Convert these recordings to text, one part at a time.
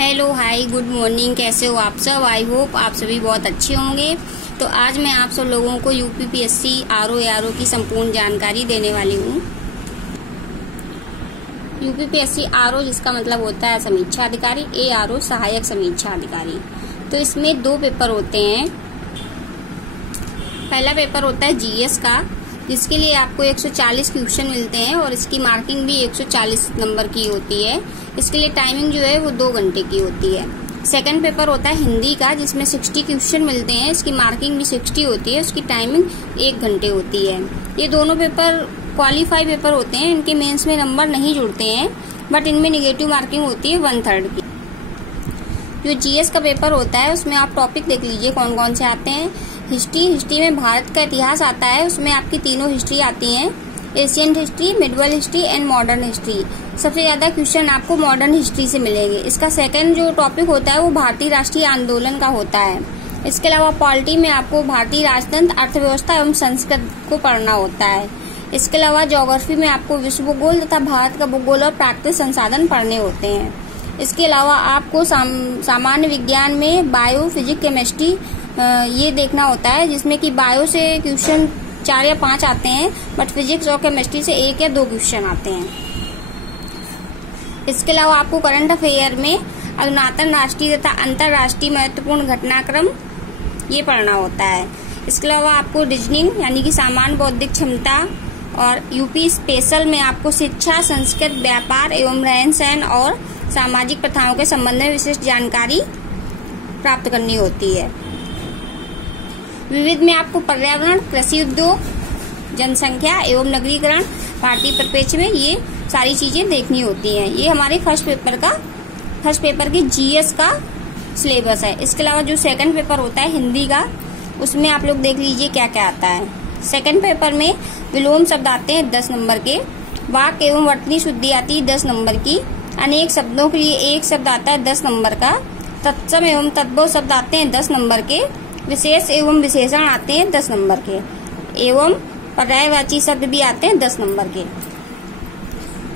Hello hi good morning, कैसे हो आप सब। आई होप आप सभी बहुत अच्छे होंगे। तो आज मैं आप सब लोगों को यूपीपीएससी आरओ की संपूर्ण जानकारी देने वाली हूँ। यूपीपीएससी आरओ जिसका मतलब होता है समीक्षा अधिकारी, ARO सहायक समीक्षा अधिकारी। तो इसमें 2 पेपर होते हैं। पहला पेपर होता है जीएस का, जिसके लिए आपको 140 क्वेश्चन मिलते हैं और इसकी मार्किंग भी 140 नंबर की होती है। इसके लिए टाइमिंग जो है वो 2 घंटे की होती है। सेकंड पेपर होता है हिंदी का, जिसमें 60 क्वेश्चन मिलते हैं। इसकी मार्किंग भी 60 होती है, उसकी टाइमिंग 1 घंटे होती है। ये दोनों पेपर क्वालिफाई पेपर होते हैं, इनके मेंस में नंबर नहीं जुड़ते हैं, बट इनमें नेगेटिव मार्किंग होती है 1/3 की। जो जीएस का पेपर होता है उसमें आप टॉपिक देख लीजिए कौन कौन से आते हैं। हिस्ट्री में भारत का इतिहास आता है, उसमें आपकी तीनों हिस्ट्री आती हैं, Asian history, medieval history and modern history. सबसे ज्यादा क्वेश्चन आपको मॉडर्न हिस्ट्री से मिलेंगे। इसका सेकंड जो टॉपिक होता है वो भारतीय राष्ट्रीय आंदोलन का होता है। इसके अलावा पॉलिटी में आपको भारतीय राजतंत्र, अर्थव्यवस्था एवं संस्कृत को पढ़ना होता है। इसके अलावा ज्योग्राफी में आपको विश्व भूगोल तथा भारत का भूगोल और प्राकृतिक संसाधन पढ़ने होते हैं। इसके अलावा आपको सामान्य विज्ञान में बायो, फिजिक्स, केमिस्ट्री ये देखना होता है, जिसमें कि बायो से क्वेश्चन 4 या 5 आते हैं, बट फिजिक्स और केमिस्ट्री से 1 या 2 क्वेश्चन आते हैं। इसके अलावा आपको करंट अफेयर में अधुनातन राष्ट्रीय तथा अंतर्राष्ट्रीय महत्वपूर्ण घटनाक्रम ये पढ़ना होता है। इसके अलावा आपको रीजनिंग यानी कि सामान्य बौद्धिक क्षमता और यूपी स्पेशल में आपको शिक्षा, संस्कृत, व्यापार एवं रहन सहन और सामाजिक प्रथाओं के संबंध में विशिष्ट जानकारी प्राप्त करनी होती है। विविध में आपको पर्यावरण, कृषि उद्योग, जनसंख्या एवं नगरीकरण, भारतीय परिप्रेक्ष्य में ये सारी चीजें देखनी होती हैं। ये हमारे फर्स्ट पेपर के जीएस का सिलेबस है। इसके अलावा जो सेकंड पेपर होता है हिंदी का, उसमें आप लोग देख लीजिए क्या क्या आता है। सेकंड पेपर में विलोम शब्द आते हैं 10 नंबर के, वाक्य एवं वर्तनी शुद्धि आती है 10 नंबर की, अनेक शब्दों के लिए 1 शब्द आता है 10 नंबर का, तत्सम एवं तद्भव शब्द आते हैं 10 नंबर के, विशेष एवं विशेषण आते हैं 10 नंबर के, एवं पर्यायवाची शब्द भी आते हैं 10 नंबर के।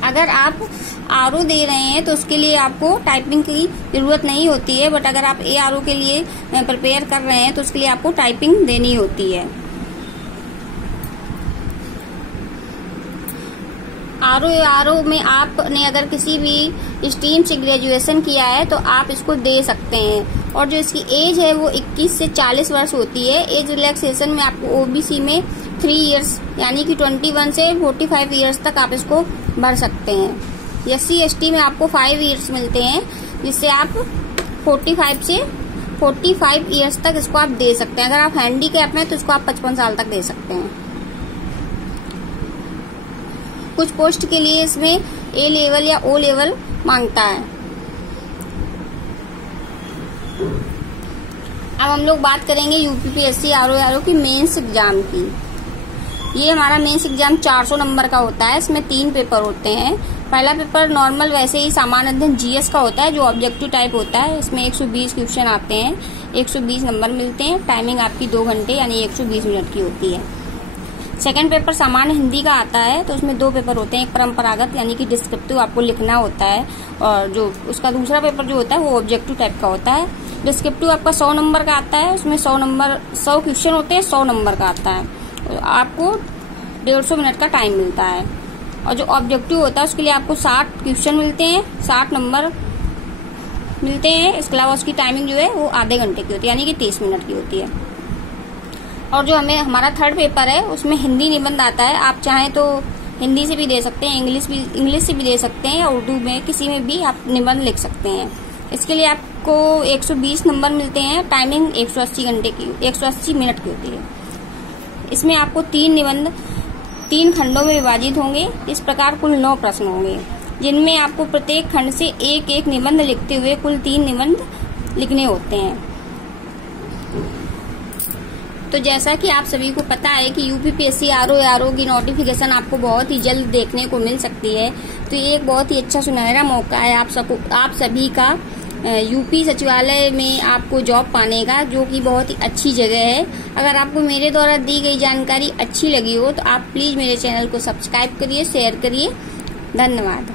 अगर आप आरओ दे रहे हैं तो उसके लिए आपको टाइपिंग की जरूरत नहीं होती है, बट अगर आप ARO के लिए प्रिपेयर कर रहे हैं तो उसके लिए आपको टाइपिंग देनी होती है। आरओ में आपने अगर किसी भी स्ट्रीम से ग्रेजुएशन किया है तो आप इसको दे सकते हैं, और जो इसकी एज है वो 21 से 40 वर्ष होती है। एज रिलैक्सेशन में आपको ओबीसी में 3 इयर्स यानी कि 21 से 45 इयर्स तक आप इसको भर सकते हैं। SC ST में आपको 5 इयर्स मिलते हैं, जिससे आप 45 इयर्स तक इसको आप दे सकते हैं। अगर आप हैंडीकैप में तो इसको आप 55 साल तक दे सकते हैं। कुछ पोस्ट के लिए इसमें A लेवल या O लेवल मांगता है। अब हम लोग बात करेंगे यूपीपीएससी आरओ की मेंस एग्जाम की। ये हमारा मेंस एग्जाम 400 नंबर का होता है। इसमें 3 पेपर होते हैं। पहला पेपर नॉर्मल वैसे ही सामान्य अध्ययन जीएस का होता है, जो ऑब्जेक्टिव टाइप होता है। इसमें 120 क्वेश्चन आते हैं, 120 नंबर मिलते हैं। टाइमिंग आपकी 2 घंटे यानी 120 मिनट की होती है। सेकंड पेपर सामान्य हिंदी का आता है, तो उसमें 2 पेपर होते हैं। एक परंपरागत यानी कि डिस्क्रिप्टिव आपको लिखना होता है, और जो उसका दूसरा पेपर जो होता है वो ऑब्जेक्टिव टाइप का होता है। डिस्क्रिप्टिव आपका 100 नंबर का आता है, उसमें 100 क्वेश्चन होते हैं, 100 नंबर का आता है। आपको 150 मिनट का टाइम मिलता है। और जो ऑब्जेक्टिव होता है उसके लिए आपको 60 क्वेश्चन मिलते हैं, 60 नंबर मिलते हैं। इसके अलावा उसकी टाइमिंग जो है वो आधे घंटे की होती है, यानी कि 30 मिनट की होती है। और जो हमारा थर्ड पेपर है उसमें हिंदी निबंध आता है। आप चाहें तो हिंदी से भी दे सकते हैं, इंग्लिश से भी दे सकते हैं, या उर्दू में किसी में भी आप निबंध लिख सकते हैं। इसके लिए आपको 120 नंबर मिलते हैं। टाइमिंग 180 मिनट की होती है। इसमें आपको 3 निबंध 3 खंडों में विभाजित होंगे। इस प्रकार कुल 9 प्रश्न होंगे, जिनमें आपको प्रत्येक खंड से एक निबंध लिखते हुए कुल 3 निबंध लिखने होते हैं। तो जैसा कि आप सभी को पता है कि यूपीपीएससी आरओ की नोटिफिकेशन आपको बहुत ही जल्द देखने को मिल सकती है। तो ये एक बहुत ही अच्छा सुनहरा मौका है आप सभी का यूपी सचिवालय में आपको जॉब पाने का, जो कि बहुत ही अच्छी जगह है। अगर आपको मेरे द्वारा दी गई जानकारी अच्छी लगी हो तो आप प्लीज मेरे चैनल को सब्सक्राइब करिए, शेयर करिए। धन्यवाद।